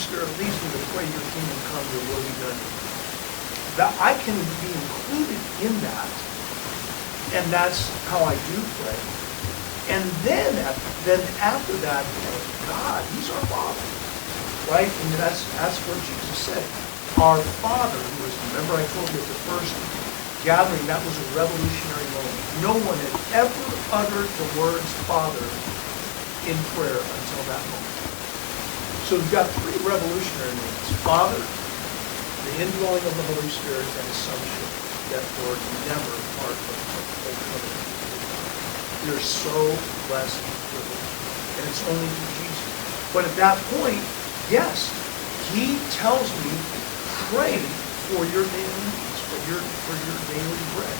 Spirit leads me to pray, your kingdom come, your will be done. That I can be included in that, and that's how I do pray. And then after that, God, he's our Father, right? And that's what Jesus said. Our Father, who is, remember I told you at the first gathering, that was a revolutionary moment. No one had ever uttered the words Father in prayer until that moment. So we've got three revolutionary moments. Father, the indwelling of the Holy Spirit, and his sonship, that were never part of the whole covenant. We are so blessed and privileged, and it's only through Jesus. But at that point, yes, he tells me, pray for your daily needs, for your daily bread.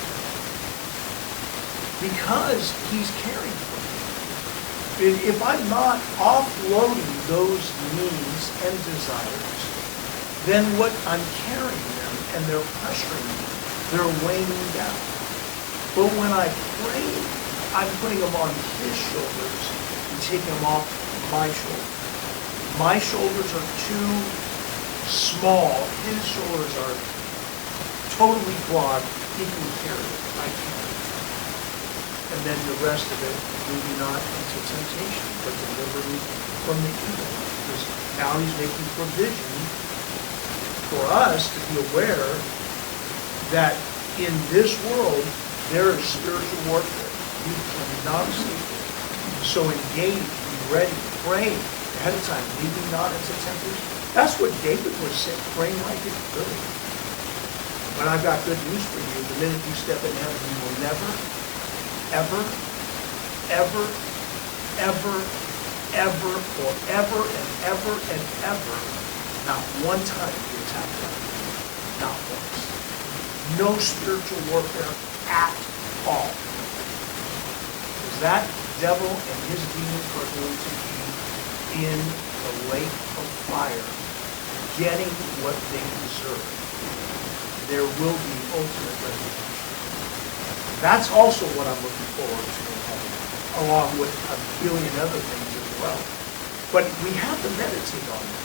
Because he's caring for me. If I'm not offloading those needs and desires, then what I'm carrying them and they're pressuring me, they're weighing me down. But when I pray, I'm putting them on his shoulders and taking them off my shoulders. My shoulders are too small. His shoulders are totally broad. He can carry it. I can't. And then the rest of it, lead me not into temptation, but deliver me from the evil. Because now he's making provision for us to be aware that in this world, there is spiritual warfare. You cannot escape it. So engage, be ready, pray ahead of time, lead me not into temptation. That's what David was saying, praying like it really. But I've got good news for you. The minute you step in heaven, you will never, ever, ever, ever, ever, forever and ever and ever, not one time be attacked by it. Not once. No spiritual warfare at all. Because that devil and his demons are going to be in the lake of fire, getting what they deserve. There will be ultimate retribution. That's also what I'm looking forward to in heaven, along with a billion other things as well. But we have to meditate on it.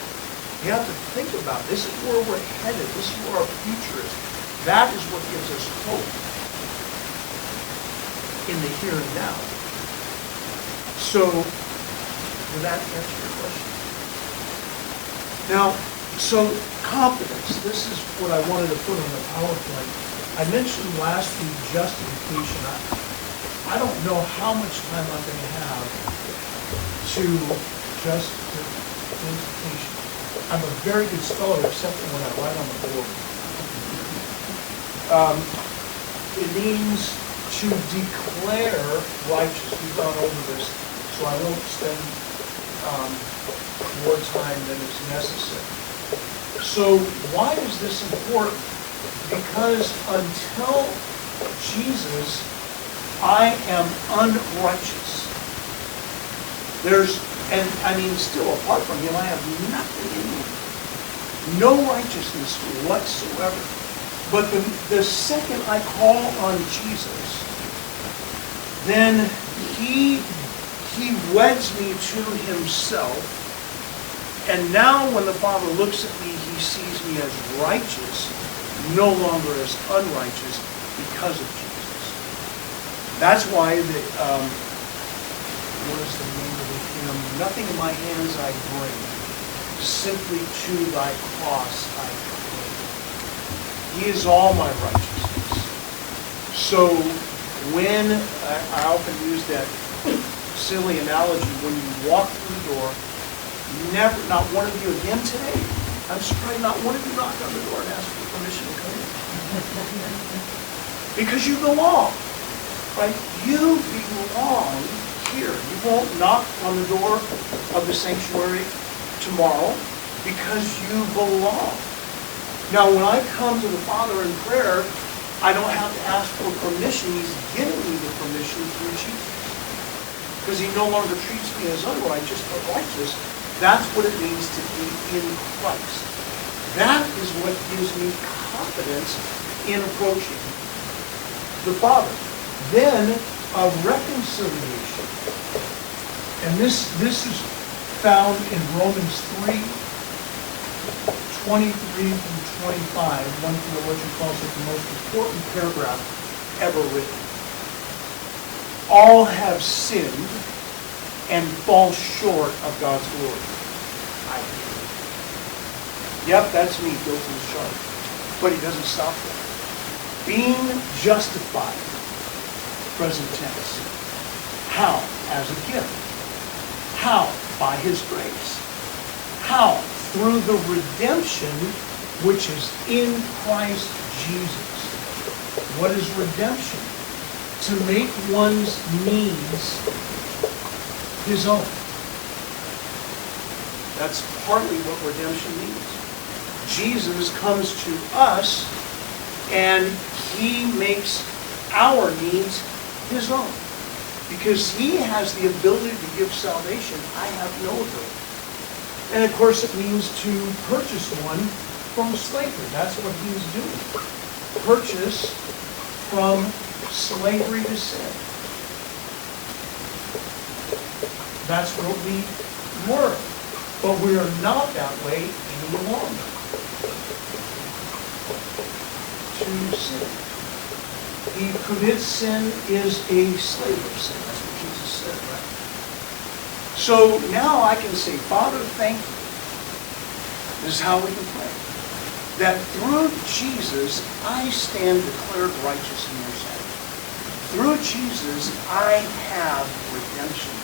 We have to think about it. This is where we're headed. This is where our future is. That is what gives us hope in the here and now. So, will that answer your question? Now, so confidence. This is what I wanted to put on the PowerPoint. I mentioned last week justification. I don't know how much time I'm going to have to justification. I'm a very good speller, except for when I write on the board. It means to declare righteous. We've gone over this, so I won't spend more time than is necessary. So why is this important? Because until Jesus, I am unrighteous. Still apart from him, I have nothing in me. No righteousness whatsoever. But the second I call on Jesus, then he weds me to himself. And now when the Father looks at me, he sees me as righteous, no longer as unrighteous because of Jesus. That's why what is the name of the hymn? Nothing in my hands I bring, simply to thy cross I cling. He is all my righteousness. So when I often use that silly analogy, when you walk through the door, never, not one of you again today, I'm surprised not one of you knocked on the door and asked for permission to come in. Because you belong, right? You belong here. You won't knock on the door of the sanctuary tomorrow because you belong. Now, when I come to the Father in prayer, I don't have to ask for permission. He's giving me the permission through Jesus. Because he no longer treats me as unrighteous, but righteous. That's what it means to be in Christ. That is what gives me confidence in approaching the Father. Then, a reconciliation. And this is found in Romans 3, 23 through 25, one theologian calls it the most important paragraph ever written. All have sinned and fall short of God's glory. I agree. Yep, that's me, guilty as charged. But he doesn't stop there. Being justified, present tense. How? As a gift. How? By his grace. How? Through the redemption which is in Christ Jesus. What is redemption? To make one's needs his own. That's partly what redemption means. Jesus comes to us and he makes our needs his own. Because he has the ability to give salvation. I have no ability. And of course it means to purchase one from slavery. That's what he was doing. Purchase from slavery to sin. That's what we were. But we are not that way any longer. To sin. He who commits sin is a slave of sin. That's what Jesus said, right? So now I can say, Father, thank you. This is how we can pray. That through Jesus, I stand declared righteous in your sight. Through Jesus, I have redemption.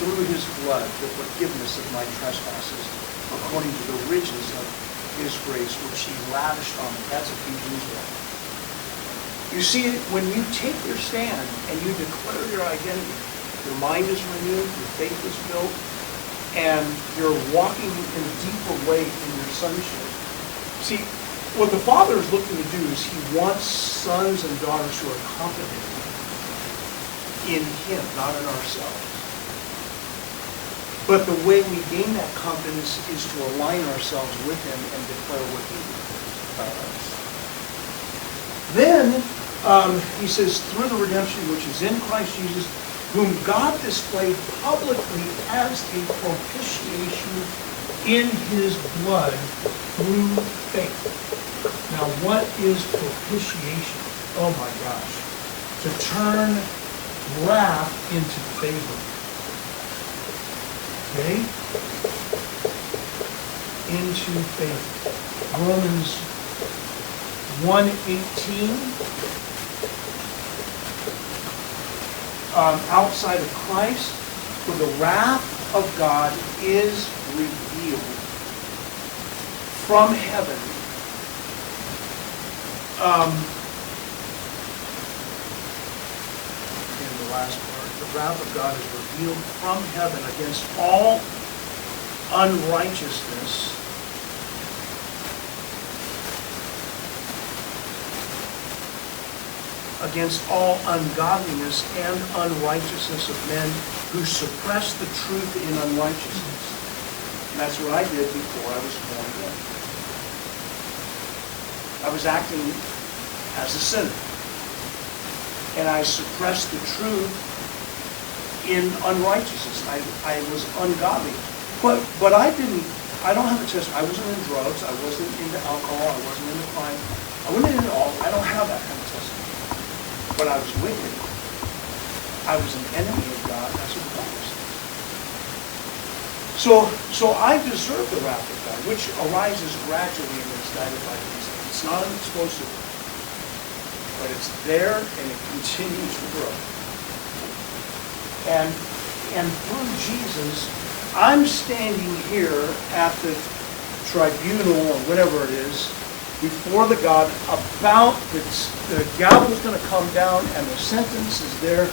Through his blood, the forgiveness of my trespasses, according to the riches of his grace, which he lavished on me. That's Ephesians 1. You see, when you take your stand and you declare your identity, your mind is renewed, your faith is built, and you're walking in a deeper way in your sonship. See, what the Father is looking to do is he wants sons and daughters who are confident in him, not in ourselves. But the way we gain that confidence is to align ourselves with him and declare what he declares about us. Then, he says, through the redemption which is in Christ Jesus, whom God displayed publicly as a propitiation in his blood through faith. Now, what is propitiation? Oh my gosh. To turn wrath into favor. Okay? Into faith. Romans 1:18. Outside of Christ, for the wrath of God is revealed from heaven. And the last part, the wrath of God is revealed from heaven against all unrighteousness against all ungodliness and unrighteousness of men who suppress the truth in unrighteousness. And that's what I did before I was born again. I was acting as a sinner. And I suppressed the truth in unrighteousness. I was ungodly. But I don't have a test. I wasn't in drugs. I wasn't into alcohol. I wasn't into crime. I wasn't into all. I don't have that kind of testimony. But I was wicked. I was an enemy of God. That's what the Bible says. So I deserve the wrath of God, which arises gradually and is guided by reason. It's not an explosive, but it's there and it continues to grow. And through Jesus, I'm standing here at the tribunal or whatever it is, before the God, about the gavel's going to come down and the sentence is there.